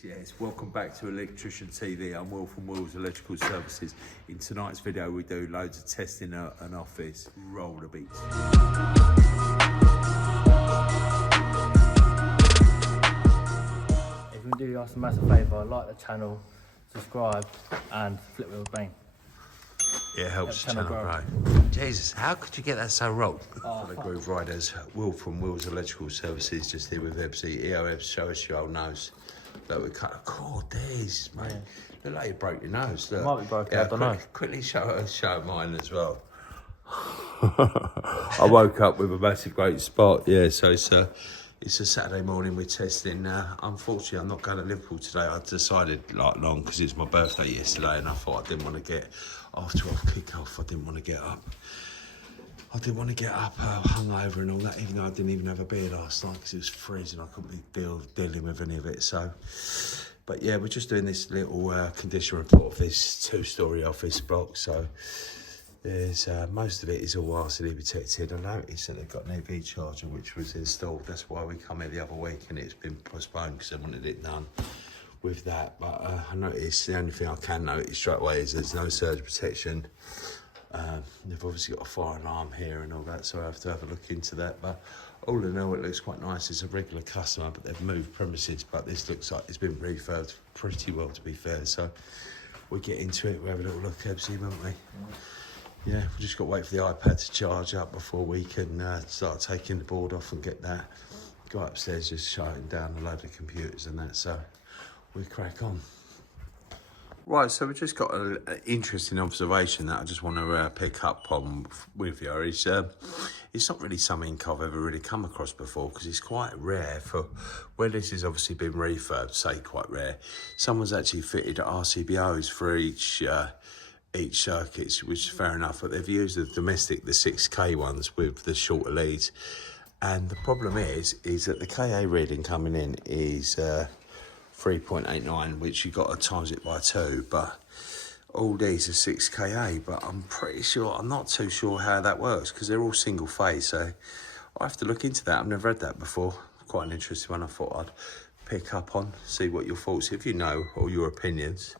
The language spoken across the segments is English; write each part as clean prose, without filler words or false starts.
Yes, welcome back to Electrician TV. I'm Will from Will's Electrical Services. In tonight's video we do loads of testing at an office. Roll the beats. If you can do us a massive favour, like the channel, subscribe and flip with the bang. Yeah, it helps the channel grow. Jesus, how could you get that so wrong? For the groove riders, Will from Will's Electrical Services, just here with Ebsy. EOF, show us your old nose. Look, we cut a cord, there's, mate. Yeah. Look like you broke your nose. Look. It might be broken, I don't know. Quickly show mine as well. I woke up with a massive great spot, yeah, so it's a Saturday morning, we're testing. Unfortunately, I'm not going to Liverpool today. I decided long because it's my birthday yesterday and I thought I didn't want to get, after I've kick off, I didn't want to get up. Hungover and all that, even though I didn't even have a beer last night because it was freezing. I couldn't be dealing with any of it. So, but yeah, we're just doing this little condition report of this two-storey office block. So there's most of it is all RCD protected. I noticed that they've got an EV charger which was installed. That's why we come here the other week and it's been postponed because I wanted it done with that. But I noticed the only thing I can notice straight away is there's no surge protection. They've obviously got a fire alarm here and all that, so I have to have a look into that. But all in all, it looks quite nice. It's a regular customer, but they've moved premises. But this looks like it's been refurbed pretty well, to be fair. So we get into it. We have a little look, Ebsy, won't we? Yeah, we've just got to wait for the iPad to charge up before we can start taking the board off and get that. Go upstairs, just shutting down a load of computers and that. So we crack on. Right, so we've just got an interesting observation that I just want to pick up on with you. It's not really something I've ever really come across before because it's quite rare for where this has obviously been refurbed, say quite rare. Someone's actually fitted RCBOs for each circuit, which is fair enough, but they've used the domestic, the 6K ones with the shorter leads. And the problem is that the KA reading coming in is 3.89, which you've got to times it by 2, but all these are 6KA, but I'm not too sure how that works because they're all single phase, so I have to look into that. I've never read that before. Quite an interesting one I thought I'd pick up on, see what your thoughts, if you know, or your opinions,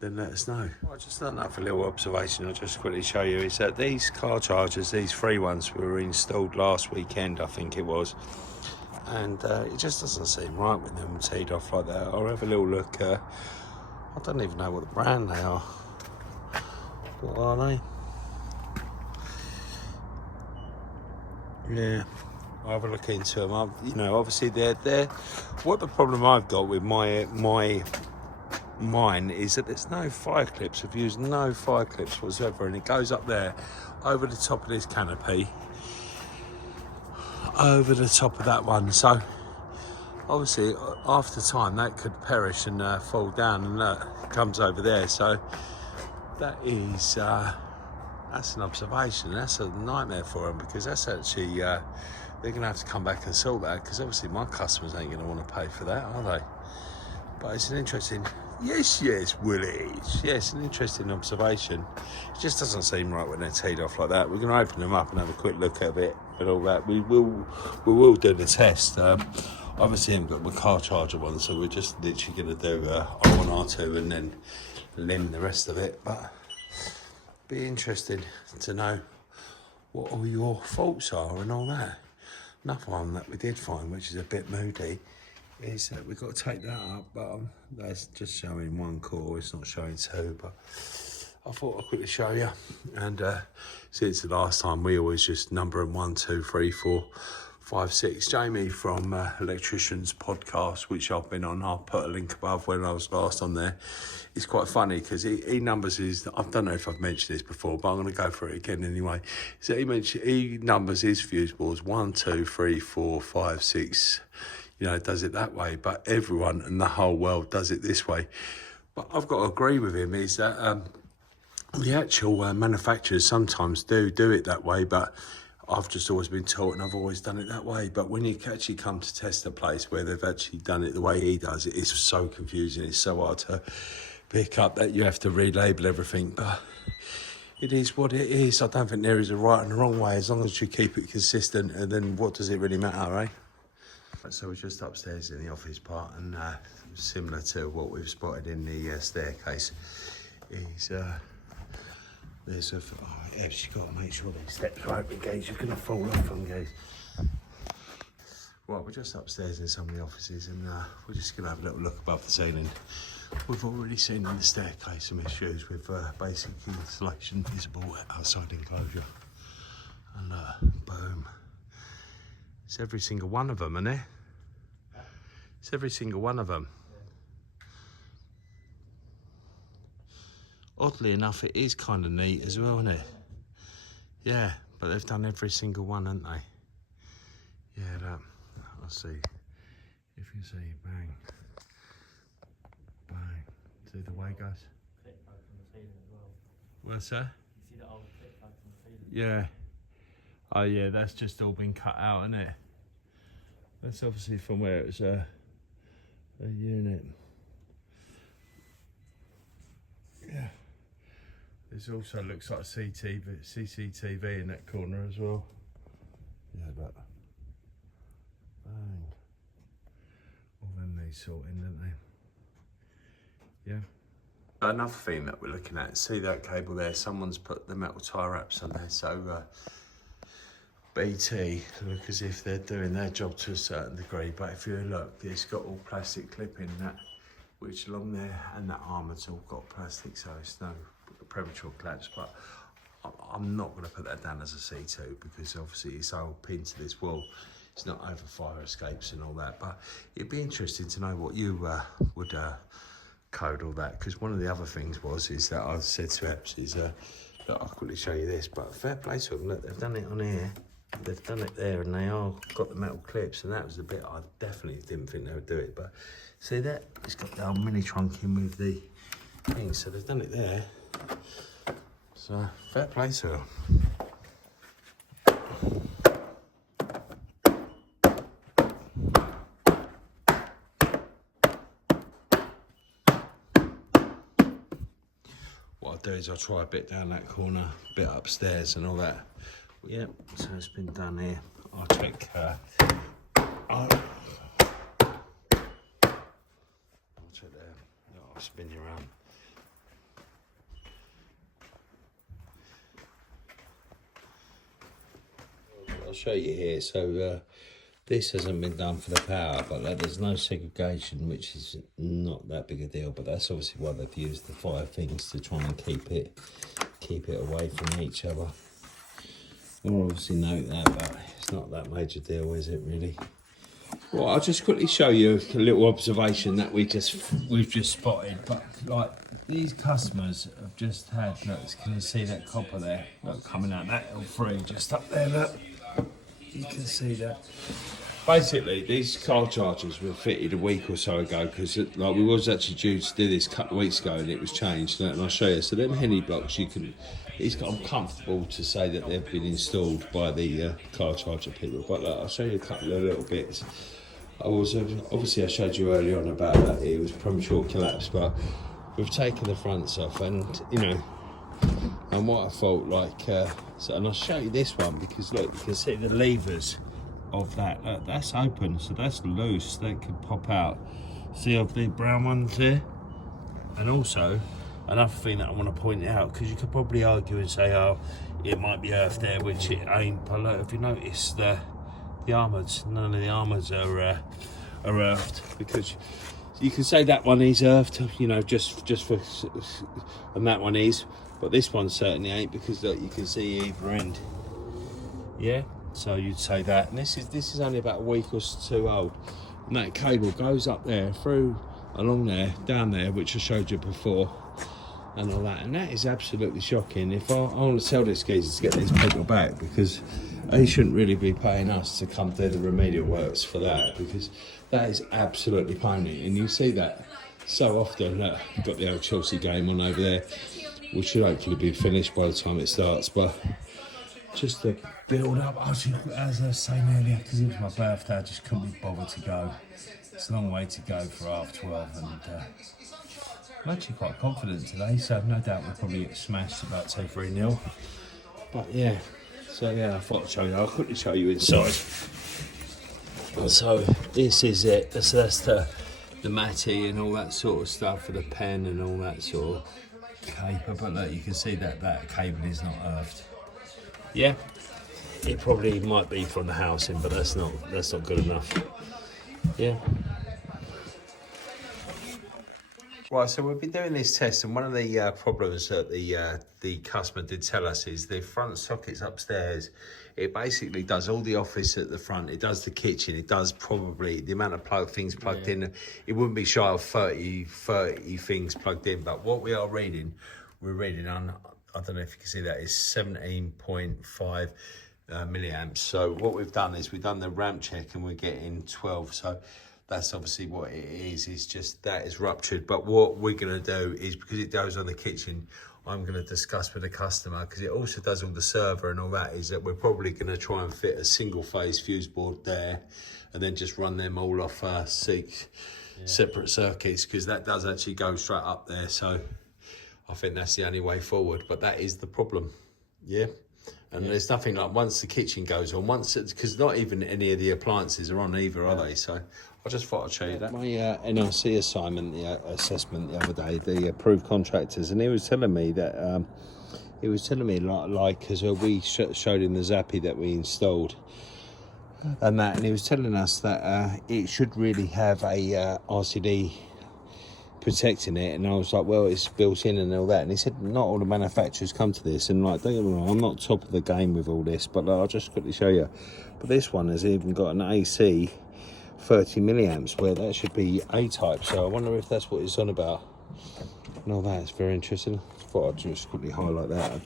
then let us know. Right, just another little observation I'll just quickly show you is that these car chargers, these free ones, were installed last weekend, I think it was. And it just doesn't seem right with them teed off like that. I'll have a little look. I don't even know what the brand they are. What are they? Yeah, I'll have a look into them. You know, obviously they're. What the problem I've got with mine is that there's no fire clips. I've used no fire clips whatsoever, and it goes up there over the top of this canopy. Over the top of that one, so obviously after time that could perish and fall down, and it comes over there. So that is that's an observation. That's a nightmare for them because that's actually they're going to have to come back and sort that because obviously my customers ain't going to want to pay for that, are they? But it's an interesting. Yes, Willie. Yes, an interesting observation. It just doesn't seem right when they're teed off like that. We're going to open them up and have a quick look at it and all that. We will do the test. Obviously, I haven't got my car charger one, so we're just literally going to do R1, R2 and then limb the rest of it. But be interested to know what all your faults are and all that. Another one that we did find, which is a bit moody, is that we've got to take that up, but that's just showing one core, it's not showing two, but I thought I'd quickly show you. And since the last time, we always just number them 1, 2, 3, 4, 5, 6. Jamie from Electrician's podcast, which I've been on, I'll put a link above when I was last on there. It's quite funny because he numbers his, I don't know if I've mentioned this before, but I'm going to go for it again anyway. So he numbers his fuse boards 1, 2, 3, 4, 5, 6. You know, does it that way, but everyone in the whole world does it this way. But I've got to agree with him is that the actual manufacturers sometimes do it that way, but I've just always been taught and I've always done it that way. But when you actually come to test a place where they've actually done it the way he does it, it's so confusing. It's so hard to pick up that you have to relabel everything. But it is what it is. I don't think there is a right and a wrong way as long as you keep it consistent. And then what does it really matter, eh? So we're just upstairs in the office part, and similar to what we've spotted in the staircase, is there's a. Oh, yeah, you've got to make sure these steps are open, guys. You're going to fall off them, guys. Right, we're just upstairs in some of the offices, and we're just going to have a little look above the ceiling. We've already seen in the staircase some issues with basic insulation visible outside enclosure. And boom. It's every single one of them, isn't it? It's every single one of them. Oddly enough, it is kind of neat as well, isn't it? Yeah, but they've done every single one, haven't they? Yeah, that. I'll see. If you see, bang. Bang. See the way it goes? Clip back from the ceiling as well. What's that? You see that old clip back from the ceiling? Yeah. Oh yeah, that's just all been cut out, isn't it? That's obviously from where it was a unit. Yeah. This also looks like CCTV in that corner as well. Yeah, that. Bang. All them need sorting, don't they? Yeah. Another thing that we're looking at, see that cable there? Someone's put the metal tie wraps on there, so BT look as if they're doing their job to a certain degree, but if you look, it's got all plastic clipping that, which along there, and that armour's all got plastic, so it's no premature collapse. But I'm not going to put that down as a C2 because obviously it's all pinned to this wall. It's not over fire escapes and all that, but it'd be interesting to know what you would code all that, because one of the other things is that I said to Epps is that I'll quickly show you this, but fair play to them. Look, they've done it on here, they've done it there, and they all got the metal clips, and that was the bit I definitely didn't think they would do it. But see that? It's got the old mini trunk in with the thing, so they've done it there. So fair play to them. What I'll do is I'll try a bit down that corner, a bit upstairs and all that. Yep, so it's been done here. I'll check. I'll check there. I'll spin you around. I'll show you here. So this hasn't been done for the power, but there's no segregation, which is not that big a deal. But that's obviously why they've used the 5 things to try and keep it away from each other. We'll obviously note that, but it's not that major deal, is it really? Well, I'll just quickly show you a little observation that we've just spotted. But like these customers have just had, look, can you see that copper there? Look, coming out that L3 just up there, look. You can see that. Basically, these car chargers were fitted a week or so ago because like we was actually due to do this a couple of weeks ago and it was changed. And I'll show you. So them Henny blocks, I'm comfortable to say that they've been installed by the car charger people. But look, I'll show you a couple of little bits. Obviously I showed you earlier on about that it was premature collapse, but we've taken the fronts off, and you know. And what I thought, and I'll show you this one because look, you can see the levers of that. Look, that's open, so that's loose. That could pop out. See of the brown ones here. And also, another thing that I want to point out, because you could probably argue and say, oh, it might be earth there, which it ain't. But look, if you notice the armours, none of the armours are earthed, because you can say that one is earthed, you know, just for, and that one is. But this one certainly ain't, because look, you can see either end. Yeah, so you'd say that. And this is only about a week or two old. And that cable goes up there, through, along there, down there, which I showed you before, and all that. And that is absolutely shocking. If I want to tell this geezer to get these people back, because they shouldn't really be paying us to come do the remedial works for that, because that is absolutely pony. And you see that so often. Look, you've got the old Chelsea game on over there, which should hopefully be finished by the time it starts. But just the build up, as I was saying earlier, because it was my birthday, I just couldn't be bothered to go. It's a long way to go for 12:30, and I'm actually quite confident today, so no doubt we'll probably get smashed about 2-3-0. But yeah, so yeah, I thought I'd show you. I'll quickly show you inside. So this is it. So that's the matty and all that sort of stuff for the pen and all that sort of caper. But look, you can see that cable is not earthed. Yeah, it probably might be from the housing, but that's not good enough. Yeah. Right, so we've been doing this test, and one of the problems that the customer did tell us is the front sockets upstairs. It basically does all the office at the front. It does the kitchen. It does probably the amount of things plugged in. It wouldn't be shy of 30 things plugged in. But what we're reading on, I don't know if you can see that, is 17.5 milliamps. So what we've done is we've done the ramp check, and we're getting 12. So that's obviously what it is. It's just that is ruptured. But what we're going to do is, because it goes on the kitchen, I'm going to discuss with the customer, because it also does all the server and all that, is that we're probably going to try and fit a single phase fuse board there, and then just run them all off 6 separate circuits, because that does actually go straight up there. So I think that's the only way forward. But that is the problem. Yeah. And there's nothing like, once the kitchen goes on, because not even any of the appliances are on either, are they? So I just thought I'd show you that. My NRC assignment, the assessment the other day, the approved contractors, and he was telling me that, because we showed him the Zappi that we installed, and he was telling us that it should really have a RCD protecting it, and I was like, well, it's built in and all that, and he said not all the manufacturers come to this, and like, don't get me wrong, I'm not top of the game with all this, but I'll just quickly show you. But this one has even got an AC 30 milliamps, where that should be A-type, so I wonder if that's what it's on about. And all that is very interesting. I thought I'd just quickly highlight that.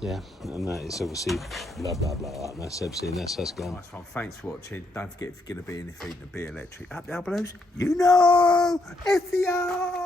Yeah, and that is obviously blah blah blah. That's everything. That's us gone. Nice one. Thanks for watching. Don't forget, if you're going to be in the feed to be electric, up the elbows. You know, EICR.